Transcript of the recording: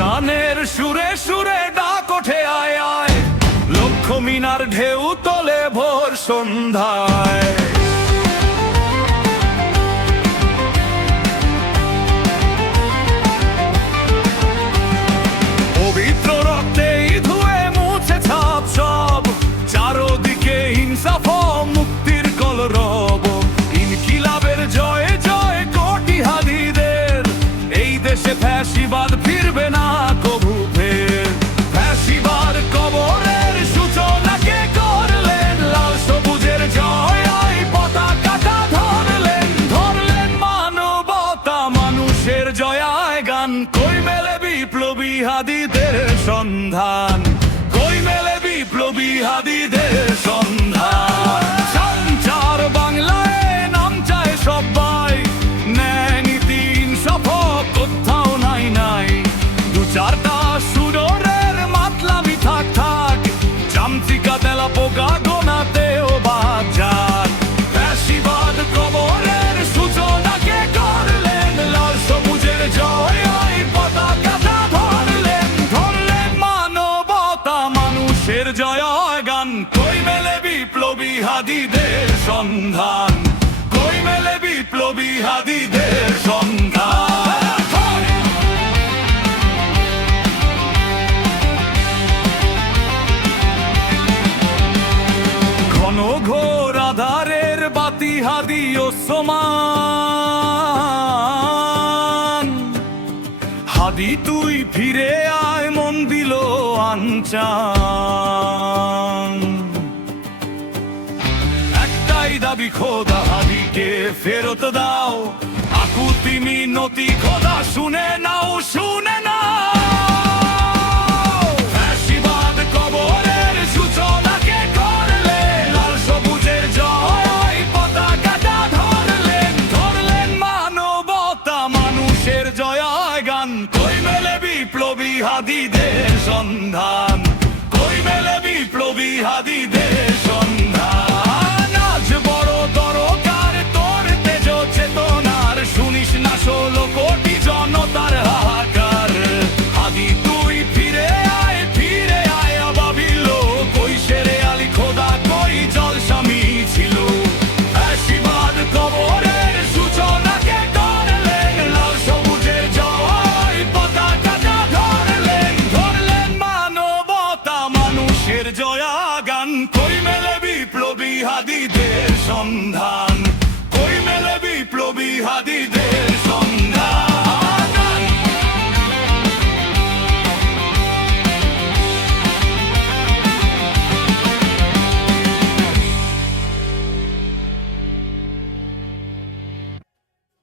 আজানের সুরে সুরে ডাক ওঠে আয় আয়, লক্ষ মিনার ঢেউ তোলে ভোর সন্ধ্যায়। পবিত্র রক্তেই ধুয়ে মুছে ছাপ সব, চারদিকে ইনসাফ ও মুক্তির কলরব। ইনকিলাবের জয় জয় কোটি হাদিদের, এই দেশে ফ্যাসিবাদ ফিরবে না কভু ফের। ফ্যাসিবাদ কবরের সূচনা কে করলেন, লাল সবুজের জয় পতাকাটা ধরলেন। ধরলেন মানবতা মানুষের জয়ায় গান, কই মেলে বিপ্লবী হাদিদের সন্ধান, কই মেলে বিপ্লবী হাদিদের সন্ধান। সঞ্চার বাংলায় নাম চায় সবাই, ন্যায় নীতি ইনসাফ কোথাও নাই নাই। দু চারটা সুরের মাতলামি থাক থাক, চামচিকা তেলা পোকা গোনাতেও বাজার। ফ্যাসিবাদ কবরের সূচনা কে করলেন, লাল সবুজের জয় পতাকাটা ধরলেন। ধরলেন মানবতা মানুষের জয় গান, কই মেলে বিপ্লবী হাদিদের সন্ধান, কই মেলে বিপ্লবী হাদিদের সন্ধান। ঘন ঘোর আধারের বাতি হাদি ওসমান, হাদি তুই ফিরে আয় মন দিল আনচান। একটাই দাবি খোদা হাদিকে ফেরত দাও, আকুতি মিনতি খোদা শুনে নাও শুনে নাও। ফ্যাসিবাদ কবরের সূচনা কে করলে, লাল সবুজের জয় পতাকাটা ধরলেন। ধরলেন মানবতা মানুষের জয় গান, কই মেলে বিপ্লবী হাদিদের সন্ধান, কই মেলে বিপ্লবী হাদিদের সন্ধান। আজ বড় দরকার তোর তেজ চেতনার, শুনিস না 16 কোটি জনতার হাহাকার। হাদি তুই ফিরে আয় ভাবিল, কই শেরে আলী খোদা কই জলসামি ছিল। ফ্যাসিবাদ কবরের সূচনা কে করলেন, লাল সবুজের জয় পতাকাটা ধরলেন। ধরলেন মানবতা মানুষের জয়া গান, কই মেলে বিপ্লবী হাদিদের সন্ধান।